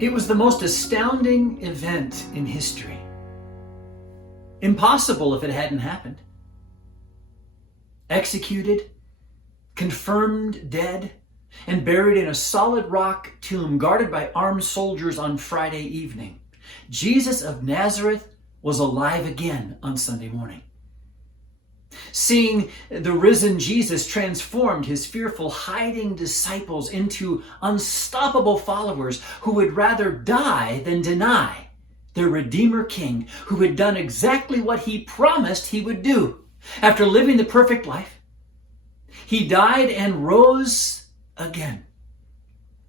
It was the most astounding event in history. Impossible if it hadn't happened. Executed, confirmed dead, and buried in a solid rock tomb guarded by armed soldiers on Friday evening, Jesus of Nazareth was alive again on Sunday morning. Seeing the risen Jesus transformed his fearful, hiding disciples into unstoppable followers who would rather die than deny their Redeemer King, who had done exactly what he promised he would do. After living the perfect life, he died and rose again,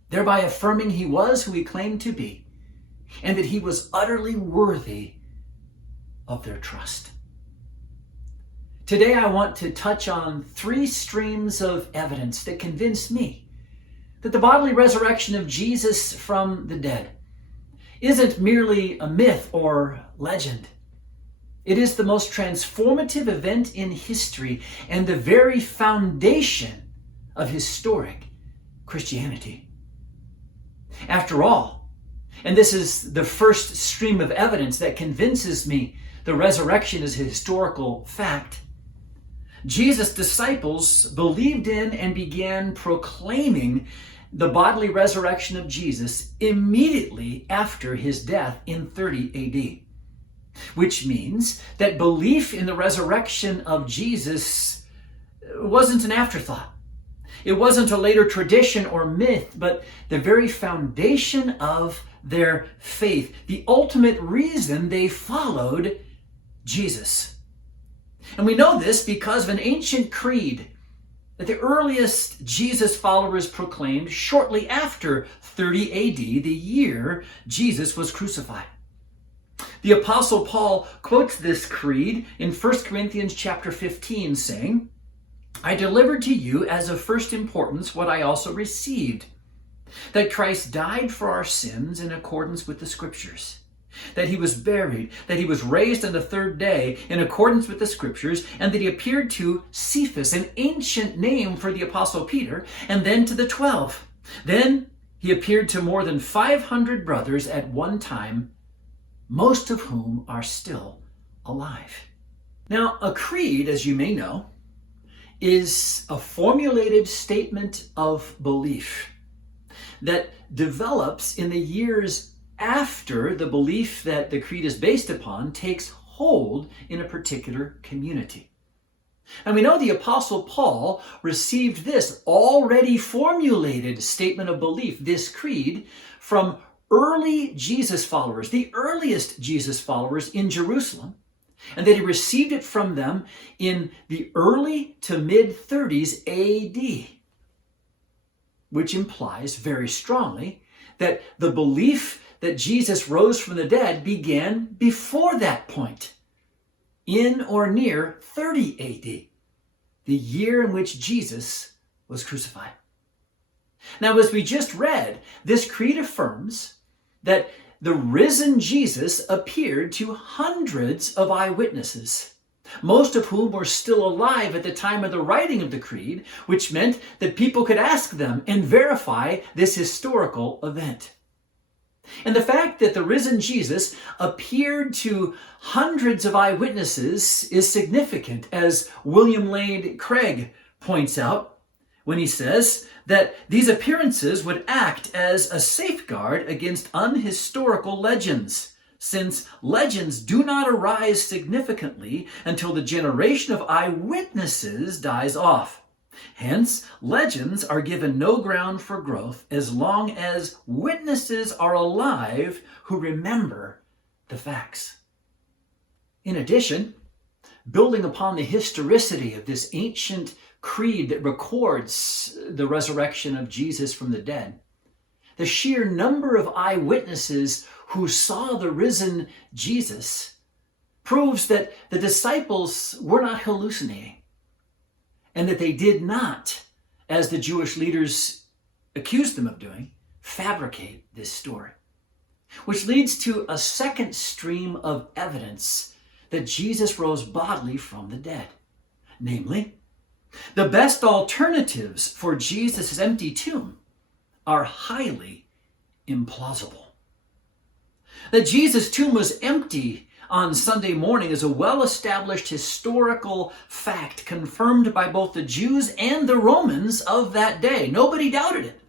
thereby affirming he was who he claimed to be, and that he was utterly worthy of their trust. Today I want to touch on 3 streams of evidence that convince me that the bodily resurrection of Jesus from the dead isn't merely a myth or legend. It is the most transformative event in history and the very foundation of historic Christianity. After all, and this is the first stream of evidence that convinces me the resurrection is a historical fact, Jesus' disciples believed in and began proclaiming the bodily resurrection of Jesus immediately after his death in 30 AD, which means that belief in the resurrection of Jesus wasn't an afterthought. It wasn't a later tradition or myth, but the very foundation of their faith, the ultimate reason they followed Jesus. And we know this because of an ancient creed that the earliest Jesus followers proclaimed shortly after 30 AD, the year Jesus was crucified. The Apostle Paul quotes this creed in 1 Corinthians chapter 15, saying, "I delivered to you as of first importance what I also received, that Christ died for our sins in accordance with the Scriptures, that he was buried, that he was raised on the 3rd day in accordance with the Scriptures, and that he appeared to Cephas," an ancient name for the Apostle Peter, "and then to the 12. Then he appeared to more than 500 brothers at one time, most of whom are still alive." Now, a creed, as you may know, is a formulated statement of belief that develops in the years after the belief that the creed is based upon takes hold in a particular community. And we know the Apostle Paul received this already formulated statement of belief, this creed, from early Jesus followers, the earliest Jesus followers in Jerusalem, and that he received it from them in the early to mid-30s AD, which implies very strongly that the belief that Jesus rose from the dead began before that point, in or near 30 AD, the year in which Jesus was crucified. Now, as we just read, this creed affirms that the risen Jesus appeared to hundreds of eyewitnesses, most of whom were still alive at the time of the writing of the creed, which meant that people could ask them and verify this historical event. And the fact that the risen Jesus appeared to hundreds of eyewitnesses is significant, as William Lane Craig points out when he says that these appearances would act as a safeguard against unhistorical legends, since legends do not arise significantly until the generation of eyewitnesses dies off. Hence, legends are given no ground for growth as long as witnesses are alive who remember the facts. In addition, building upon the historicity of this ancient creed that records the resurrection of Jesus from the dead, the sheer number of eyewitnesses who saw the risen Jesus proves that the disciples were not hallucinating, and that they did not, as the Jewish leaders accused them of doing, fabricate this story. Which leads to a second stream of evidence that Jesus rose bodily from the dead. Namely, the best alternatives for Jesus' empty tomb are highly implausible. That Jesus' tomb was empty on Sunday morning is a well-established historical fact confirmed by both the Jews and the Romans of that day. Nobody doubted it.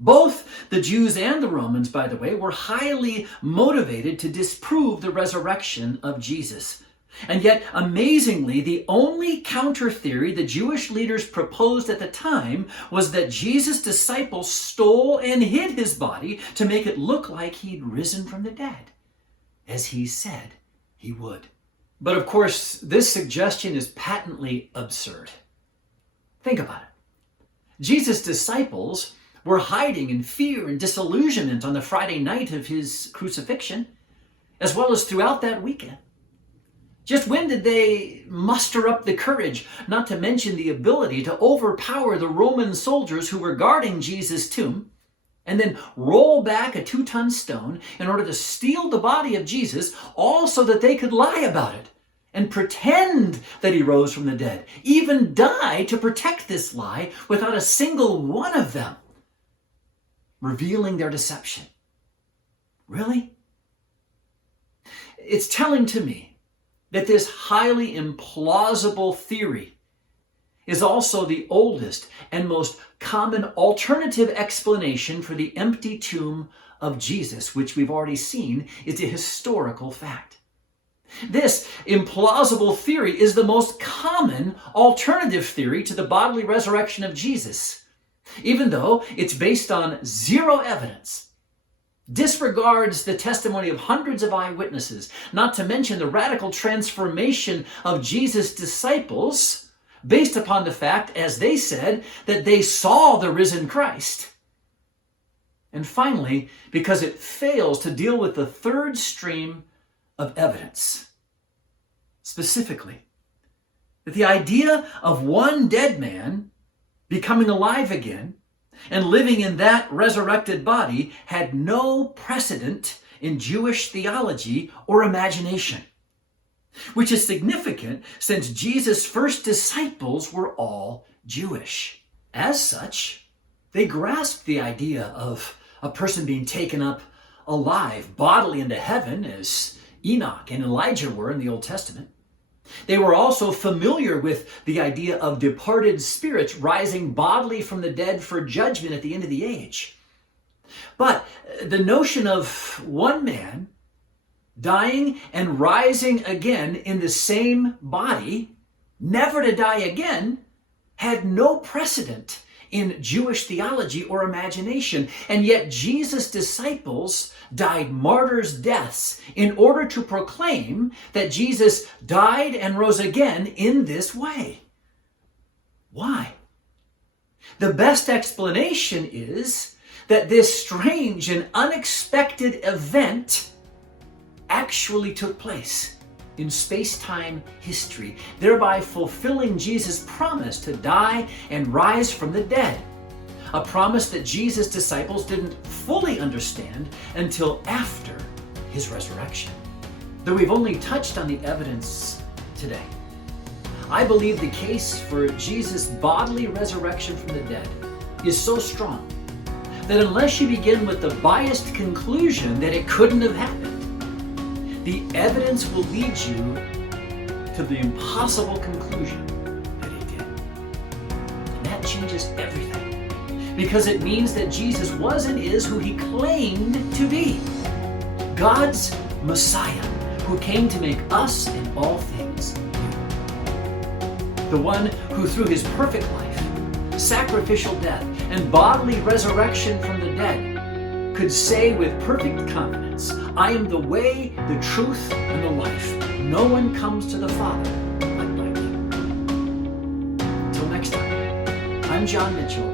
Both the Jews and the Romans, by the way, were highly motivated to disprove the resurrection of Jesus. And yet, amazingly, the only counter theory the Jewish leaders proposed at the time was that Jesus' disciples stole and hid his body to make it look like he'd risen from the dead, as he said he would. But of course, this suggestion is patently absurd. Think about it. Jesus' disciples were hiding in fear and disillusionment on the Friday night of his crucifixion, as well as throughout that weekend. Just when did they muster up the courage, not to mention the ability, to overpower the Roman soldiers who were guarding Jesus' tomb, and then roll back a 2-ton stone in order to steal the body of Jesus, all so that they could lie about it and pretend that he rose from the dead, even die to protect this lie without a single one of them revealing their deception? Really? It's telling to me that this highly implausible theory is also the oldest and most common alternative explanation for the empty tomb of Jesus, which we've already seen is a historical fact. This implausible theory is the most common alternative theory to the bodily resurrection of Jesus, even though it's based on zero evidence, disregards the testimony of hundreds of eyewitnesses, not to mention the radical transformation of Jesus' disciples based upon the fact, as they said, that they saw the risen Christ. And finally, because it fails to deal with the third stream of evidence, specifically, that the idea of one dead man becoming alive again and living in that resurrected body had no precedent in Jewish theology or imagination, which is significant since Jesus' first disciples were all Jewish. As such, they grasped the idea of a person being taken up alive bodily into heaven, as Enoch and Elijah were in the Old Testament. They were also familiar with the idea of departed spirits rising bodily from the dead for judgment at the end of the age. But the notion of one man dying and rising again in the same body, never to die again, had no precedent in Jewish theology or imagination. And yet Jesus' disciples died martyrs' deaths in order to proclaim that Jesus died and rose again in this way. Why? The best explanation is that this strange and unexpected event actually took place in space-time history, thereby fulfilling Jesus' promise to die and rise from the dead, a promise that Jesus' disciples didn't fully understand until after his resurrection. Though we've only touched on the evidence today, I believe the case for Jesus' bodily resurrection from the dead is so strong that unless you begin with the biased conclusion that it couldn't have happened, the evidence will lead you to the impossible conclusion that it did. And that changes everything, because it means that Jesus was and is who he claimed to be, God's Messiah, who came to make us in all things new. The one who through his perfect life, sacrificial death, and bodily resurrection from the dead could say with perfect confidence, I am the way, the truth, and the life. No one comes to the Father but by me. Until next time, I'm John Mitchell,